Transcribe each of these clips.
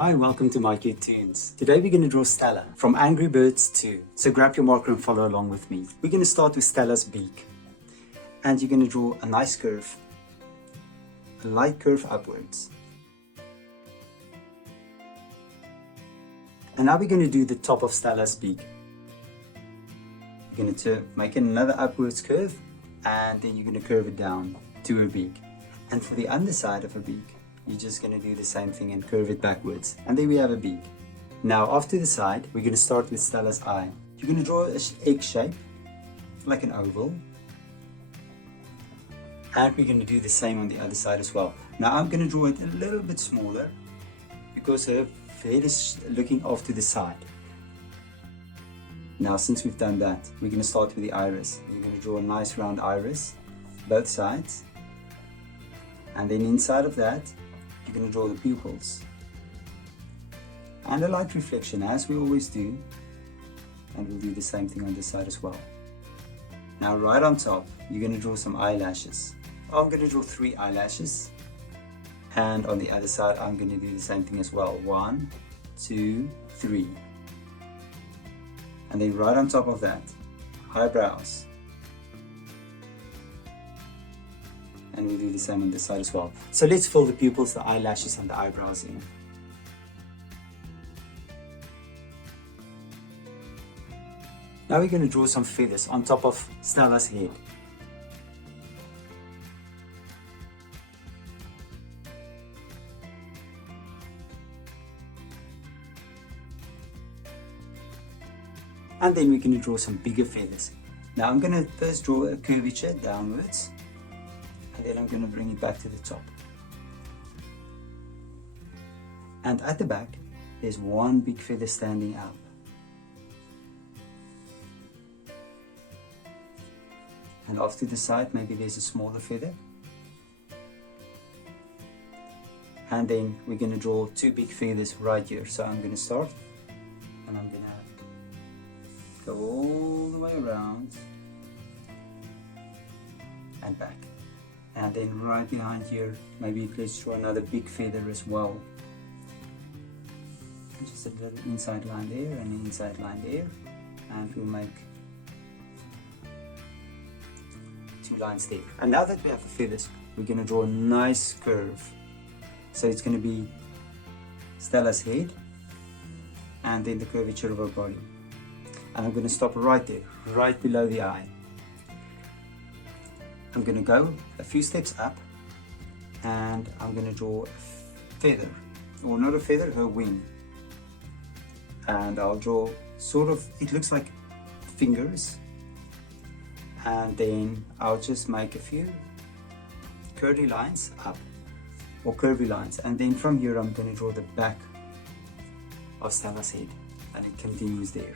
Hi, welcome to mycutetoons. Today we're going to draw Stella from Angry Birds 2. So grab your marker and follow along with me. We're going to start with Stella's beak. And you're going to draw a nice curve, a light curve upwards. And now we're going to do the top of Stella's beak. You're going to make another upwards curve, and then you're going to curve it down to her beak. And for the underside of her beak, you're just going to do the same thing and curve it backwards. And there we have a beak. Now off to the side, we're going to start with Stella's eye. You're going to draw an egg shape, like an oval. And we're going to do the same on the other side as well. Now I'm going to draw it a little bit smaller because her head is looking off to the side. Now since we've done that, we're going to start with the iris. You're going to draw a nice round iris, both sides. And then inside of that, you're going to draw the pupils and a light reflection, as we always do, and we'll do the same thing on this side as well. Now right on top, you're going to draw some eyelashes. I'm going to draw 3 eyelashes, and on the other side I'm going to do the same thing as well. 1, 2, 3, and then right on top of that, eyebrows. And we'll do the same on this side as well. So let's fill the pupils, the eyelashes and the eyebrows in. Now we're going to draw some feathers on top of Stella's head. And then we're going to draw some bigger feathers. Now I'm going to first draw a curvature downwards, and then I'm going to bring it back to the top. And at the back, there's one big feather standing up. And off to the side, maybe there's a smaller feather. And then we're going to draw 2 big feathers right here. So I'm going to start, and I'm going to go all the way around and back. And then right behind here, maybe let's draw another big feather as well. Just a little inside line there and an inside line there. And we'll make 2 lines there. And now that we have the feathers, we're going to draw a nice curve. So it's going to be Stella's head and then the curvature of her body. And I'm going to stop right there, right below the eye. I'm going to go a few steps up, and I'm going to draw a feather, or not a feather, her wing. And I'll draw sort of, it looks like fingers, and then I'll just make a few curly lines up, or curvy lines, and then from here I'm going to draw the back of Stella's head, and it continues there.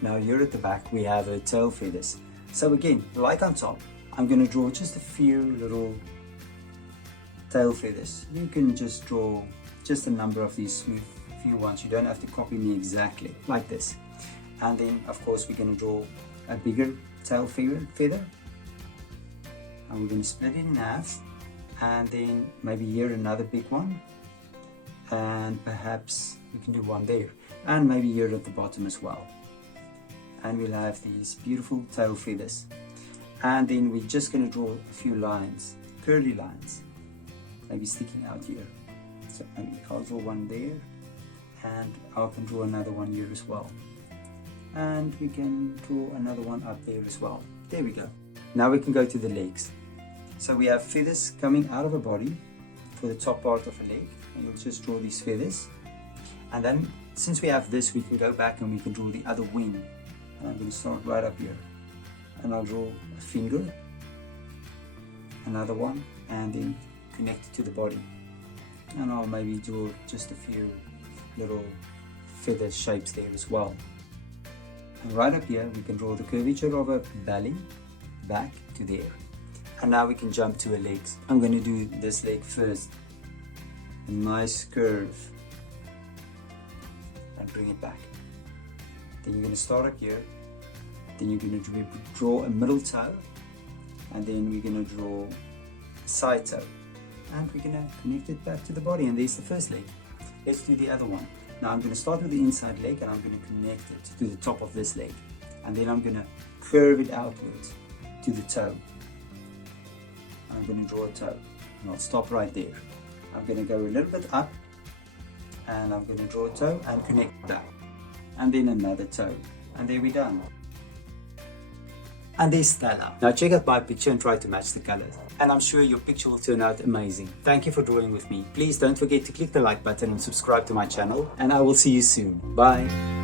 Now here at the back we have her tail feathers. So again, like on top, I'm going to draw just a few little tail feathers. You can just draw just a number of these few ones. You don't have to copy me exactly, like this. And then, of course, we're going to draw a bigger tail feather. And we're going to split it in half. And then maybe here another big one. And perhaps we can do one there. And maybe here at the bottom as well. And we'll have these beautiful tail feathers. And then we're just going to draw a few lines, curly lines, maybe sticking out here. So maybe I'll draw one there, and I can draw another one here as well. And we can draw another one up there as well. There we go. Now we can go to the legs. So we have feathers coming out of her body for the top part of her leg, and we'll just draw these feathers. And then since we have this, we can go back and we can draw the other wing. And I'm going to start right up here, and I'll draw a finger, another one, and then connect it to the body. And I'll maybe draw just a few little feather shapes there as well. And right up here we can draw the curvature of her belly back to there. And now we can jump to her legs. I'm going to do this leg first. A nice curve, and bring it back. Then you're going to start up here, then you're going to draw a middle toe, and then we're going to draw a side toe, and we're going to connect it back to the body, and there's the first leg. Let's do the other one. Now I'm going to start with the inside leg and I'm going to connect it to the top of this leg. And then I'm going to curve it outwards to the toe. I'm going to draw a toe. And I'll stop right there. I'm going to go a little bit up and I'm going to draw a toe and connect that. And then another toe. And there we're done. And there's Stella. Now check out my picture and try to match the colors. And I'm sure your picture will turn out amazing. Thank you for drawing with me. Please don't forget to click the like button and subscribe to my channel. And I will see you soon. Bye.